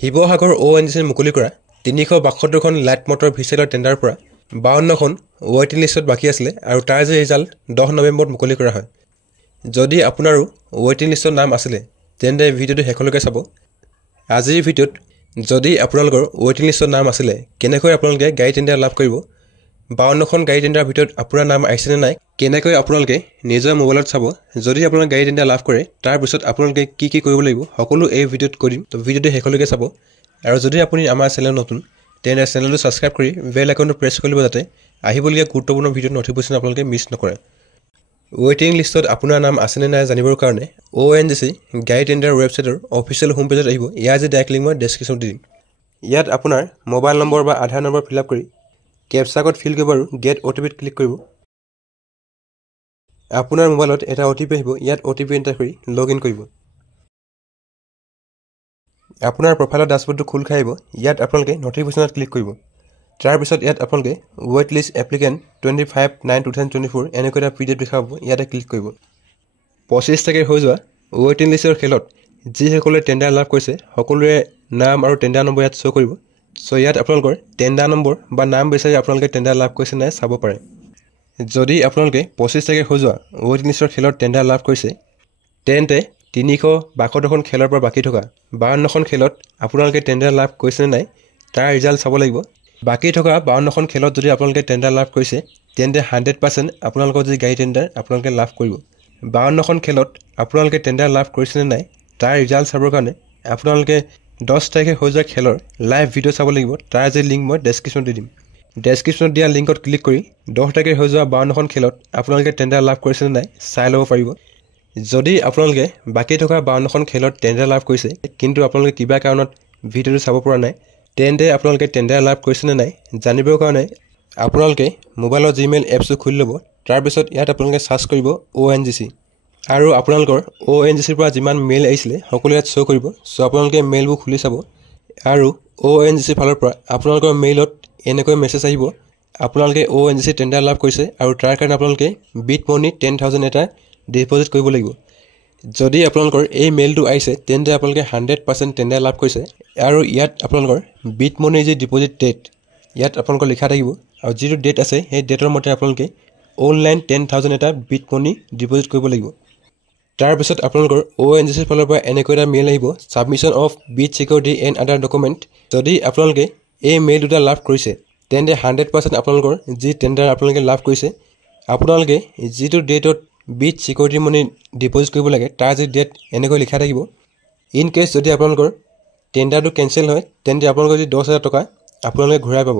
Sivasagar ONGC মুকলি কৰা 372খন light motor ভিচেলৰ টেণ্ডাৰৰ পৰা 52খন ৱেটিং লিষ্টত বাকী আছিলে আৰু তাৰ যে ৰিজাল্ট 10 নৱেম্বৰত মুকলি কৰা হয়। যদি আপোনাৰো ৱেটিং লিষ্টৰ নাম আছিলে তেন্তে ভিডিঅ'টো শেষলৈকে চাব। আজিৰ ভিডিঅ'ত যদি আপোনালোকৰ ৱেটিং লিষ্টৰ নাম আছিলে কেনেকৈ আপোনালোকে গাড়ী টেণ্ডাৰ লাভ কৰিব, 52খন গাড়ী টেণ্ডাৰৰ ভিতৰত আপোনাৰ নাম আহিছে নে নাই কেনেকৈ আপোনালোকে নিজৰ মোবাইলত চাব, যদি আপোনালোকে গাড়ী টেণ্ডাৰ লাভ কৰে তাৰ পিছত আপোনালোকে কি কৰিব লাগিব সকলো এই ভিডিঅ'ত কৈ দিম। তো ভিডিঅ'টো শেষলৈকে চাব। আৰু যদি আপুনি আমাৰ চেনেল নতুন তেন্তে চেনেলটো ছাবস্ক্ৰাইব কৰি বেল আইকনটো প্ৰেছ কৰি ল'ব যাতে আহিবলগীয়া গুৰুত্বপূৰ্ণ ভিডিঅ'ৰ নটিফিকেশ্যন আপোনালোকে মিছ নকৰে। ৱেটিং লিষ্টত আপোনাৰ নাম আছেনে নাই জানিবৰ কাৰণে ONGC গাড়ী টেণ্ডাৰ ৱেবছাইটৰ অফিচিয়েল হোম পেজত আহিব। ইয়াৰ যে ডাইৰেক্ট লিংক মই ডেছক্ৰিপশ্যনত দি দিম। ইয়াত আপোনাৰ মোবাইল নম্বৰ বা আধাৰ নম্বৰ ফিল আপ কৰি কেপচা কোড ফিল কৰিব আৰু গেট OTPত ক্লিক কৰিব। আপোনাৰ মোবাইলত এটা OTP আহিব, ইয়াত OTP এণ্টাৰ কৰি লগ ইন কৰিব। আপোনাৰ প্ৰফাইলৰ ডাছবৰ্ডটো খোল খাই আহিব। ইয়াত আপোনালোকে নটিফিকেশ্যনত ক্লিক কৰিব। তাৰপিছত ইয়াত আপোনালোকে ৱেইট লিষ্ট এপ্লিকেণ্ট 25/9/2024 এনেকৈ এটা PDF দেখা পাব, ইয়াতে ক্লিক কৰিব। 25 তাৰিখে হৈ যোৱা ৱেইটিং লিষ্টৰ খেলত যিসকলে টেণ্ডাৰ লাভ কৰিছে সকলোৰে নাম আৰু টেণ্ডাৰ নম্বৰ ইয়াত শ্ব' কৰিব। চ' ইয়াত আপোনালোকৰ টেণ্ডাৰ নম্বৰ বা নাম বিচাৰি আপোনালোকে টেণ্ডাৰ লাভ কৰিছে নাই চাব পাৰে। যদি আপোনালোকে 25 তাৰিখে হৈ যোৱা ৱেইটিং লিষ্টৰ খেলত টেণ্ডাৰ লাভ কৰিছে তেন্তে 362খন খেলৰ পৰা বাকী থকা 52খন খেলত আপোনালোকে টেণ্ডাৰ লাভ কৰিছেনে নাই তাৰ ৰিজাল্ট চাব লাগিব। বাকী থকা 52খন খেলত যদি আপোনালোকে টেণ্ডাৰ লাভ কৰিছে তেন্তে 100% আপোনালোকৰ যি গাড়ী টেণ্ডাৰ আপোনালোকে লাভ কৰিব। 52খন খেলত আপোনালোকে টেণ্ডাৰ লাভ কৰিছেনে নাই তাৰ ৰিজাল্ট চাবৰ কাৰণে আপোনালোকে 10 তাৰিখে হৈ যোৱা খেলৰ লাইভ ভিডিঅ' চাব লাগিব। তাৰ যে লিংক মই ডেছক্ৰিপশ্যনত দি দিম। ডেছক্ৰিপশ্যনত দিয়া লিংকত ক্লিক কৰি 10 তাৰিখে হৈ যোৱা 52খন খেলত আপোনালোকে টেণ্ডাৰ লাভ কৰিছেনে নাই চাই ল'ব পাৰিব। যদি আপোনালোকে বাকী থকা 52খন খেলত টেণ্ডাৰ লাভ কৰিছে কিন্তু আপোনালোকে কিবা কাৰণত ভিডিঅ'টো চাব পৰা নাই তেন্তে আপোনালোকে টেণ্ডাৰ লাভ কৰিছেনে নাই জানিবৰ কাৰণে আপোনালোকে মোবাইলৰ জিমেইল এপছটো খুলি ল'ব। তাৰপিছত ইয়াত আপোনালোকে ছাৰ্চ কৰিব ONGC আৰু আপোনালোকৰ ONGCৰ পৰা যিমান মেইল আহিছিলে সকলো ইয়াত শ্ব' কৰিব। চ' আপোনালোকে মেইলবোৰ খুলি চাব আৰু ONGC ফালৰ পৰা আপোনালোকৰ মেইলত এনেকৈ মেছেজ আহিব আপোনালোকে ONGC টেণ্ডাৰ লাভ কৰিছে আৰু তাৰ কাৰণে আপোনালোকে বিট মনি 10,000 এটা ডিপ'জিট কৰিব লাগিব। যদি আপোনালোকৰ এই মেইলটো আহিছে তেন্তে আপোনালোকে 100% টেণ্ডাৰ লাভ কৰিছে আৰু ইয়াত আপোনালোকৰ বিট মনিৰ যি ডিপ'জিট ডেট ইয়াত আপোনালোকৰ লিখা থাকিব আৰু যিটো ডেট আছে সেই ডেটৰ মতে আপোনালোকে অনলাইন 10,000 এটা বিট মনি ডিপ'জিট কৰিব লাগিব। তাৰপিছত আপোনালোকৰ ONGCৰ ফালৰ পৰা এনেকৈ এটা মেইল আহিব submission of bid security and other document. যদি আপোনালোকে এই মেইল দুটা লাভ কৰিছে তেন্তে 100% আপোনালোকৰ যি টেণ্ডাৰ আপোনালোকে লাভ কৰিছে আপোনালোকে যিটো ডেটত বিট চিকিউৰিটি মনি ডিপ'জিট কৰিব লাগে তাৰ যি ডেট এনেকৈ লিখা থাকিব। ইন কেছ যদি আপোনালোকৰ টেণ্ডাৰটো কেঞ্চেল হয় তেন্তে আপোনালোকৰ যি 10,000 টকা আপোনালোকে ঘূৰাই পাব।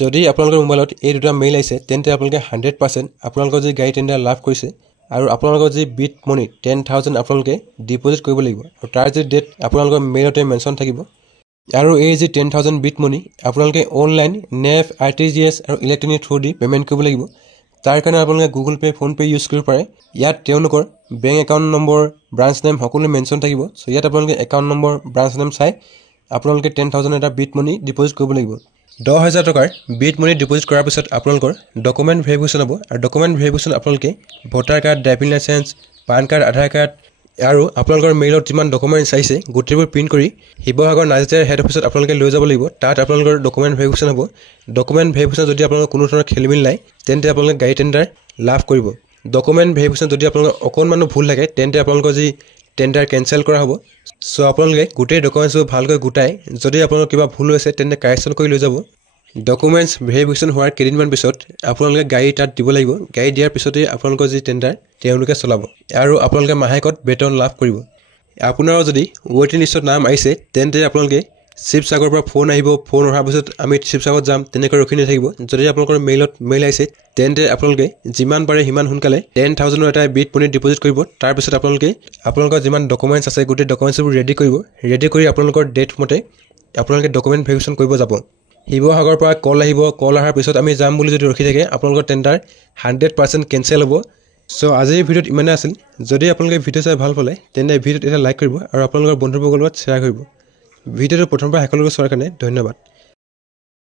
যদি আপোনালোকৰ মোবাইলত এই দুটা মেইল আহিছে তেন্তে আপোনালোকে 100% আপোনালোকৰ যি গাড়ী টেণ্ডাৰ লাভ কৰিছে আৰু আপোনালোকৰ যি বিট মনি 10,000 আপোনালোকে ডিপ'জিট কৰিব লাগিব আৰু তাৰ যি ডেট আপোনালোকৰ মেইলতে মেনশ্যন থাকিব। আৰু এই যি 10,000 বিট মনি আপোনালোকে অনলাইন নেফ RTGS আৰু ইলেক্ট্ৰনিক থ্ৰু দি পে'মেণ্ট কৰিব লাগিব। তাৰ কাৰণে আপোনালোকে Google pay' phone pay' use কৰিব পাৰে। ইয়াত তেওঁলোকৰ bank account number branch name সকলো মেনশ্যন থাকিব। চ' ইয়াত আপোনালোকে একাউণ্ট নম্বৰ ব্ৰাঞ্চ নেম চাই আপোনালোকে 10,000 এটা বিট মনি ডিপ'জিট কৰিব লাগিব। 10,000 টকাৰ বিট মনি ডিপ'জিট কৰাৰ পিছত আপোনালোকৰ ডকুমেণ্ট ভেৰিফিকেশ্যন হ'ব আৰু ডকুমেণ্ট ভেৰিফিকেশ্যন আপোনালোকে voter card, driving licence, PAN card, Aadhaar card আৰু আপোনালোকৰ মেইলত যিমান ডকুমেণ্টছ আহিছে গোটেইবোৰ প্ৰিণ্ট কৰি শিৱসাগৰ নাজিৰাৰ হেড অফিচত আপোনালোকে লৈ যাব লাগিব। তাত আপোনালোকৰ ডকুমেণ্ট ভেৰিফিকেশ্যন হ'ব। ডকুমেণ্ট ভেৰিফিকেশ্যন যদি আপোনালোকৰ কোনো ধৰণৰ খেলিমেলি নাই তেন্তে আপোনালোকে গাড়ী টেণ্ডাৰ লাভ কৰিব। ডকুমেণ্ট ভেৰিফিকেশ্যন যদি আপোনালোকৰ অকণমানো ভুল থাকে তেন্তে আপোনালোকৰ যি টেণ্ডাৰ কেঞ্চেল কৰা হ'ব। চ' আপোনালোকে গোটেই ডকুমেণ্টছবোৰ ভালকৈ গোটাই যদি আপোনালোকৰ কিবা ভুল হৈছে তেন্তে কাৰেকশ্যন কৰি লৈ যাব। ডকুমেণ্টছ ভেৰিফিকেশ্যন হোৱাৰ কেইদিনমান পিছত আপোনালোকে গাড়ী তাত দিব লাগিব। গাড়ী দিয়াৰ পিছতেই আপোনালোকৰ যি টেণ্ডাৰ তেওঁলোকে চলাব আৰু আপোনালোকে মাহেকত বেতন লাভ কৰিব। আপোনাৰো যদি ৱেইটিং লিষ্টত নাম আহিছে তেন্তে আপোনালোকে শিৱসাগৰৰ পৰা ফোন আহিব। ফোন অহাৰ পিছত আমি শিৱসাগৰত যাম তেনেকৈ ৰখি নাথাকিব। যদি আপোনালোকৰ মেইলত মেইল আহিছে তেন্তে আপোনালোকে যিমান পাৰে সিমান সোনকালে 10,000 এটা বিট মনি ডিপ'জিট কৰিব। তাৰপিছত আপোনালোকৰ যিমান ডকুমেণ্টছ আছে গোটেই ডকুমেণ্টছবোৰ ৰেডি কৰিব। ৰেডি কৰি আপোনালোকৰ ডেট মতে আপোনালোকে ডকুমেণ্ট ভেৰিফিকেশ্যন কৰিব যাব। শিৱসাগৰৰ পৰা কল আহিব। কল অহাৰ পিছত আমি যাম বুলি যদি ৰখি থাকে আপোনালোকৰ টেণ্ডাৰ 100% কেঞ্চেল হ'ব। চ' আজিৰ ভিডিঅ'ত ইমানে আছিল। যদি আপোনালোকে ভিডিঅ' চাই ভাল পালে তেন্তে ভিডিঅ'ত এটা লাইক কৰিব আৰু আপোনালোকৰ বন্ধুবৰ্গৰ লগত শ্বেয়াৰ কৰিব। ভিডিঅ'টো প্ৰথমবাৰ শেষলৈকে চোৱাৰ কাৰণে ধন্যবাদ।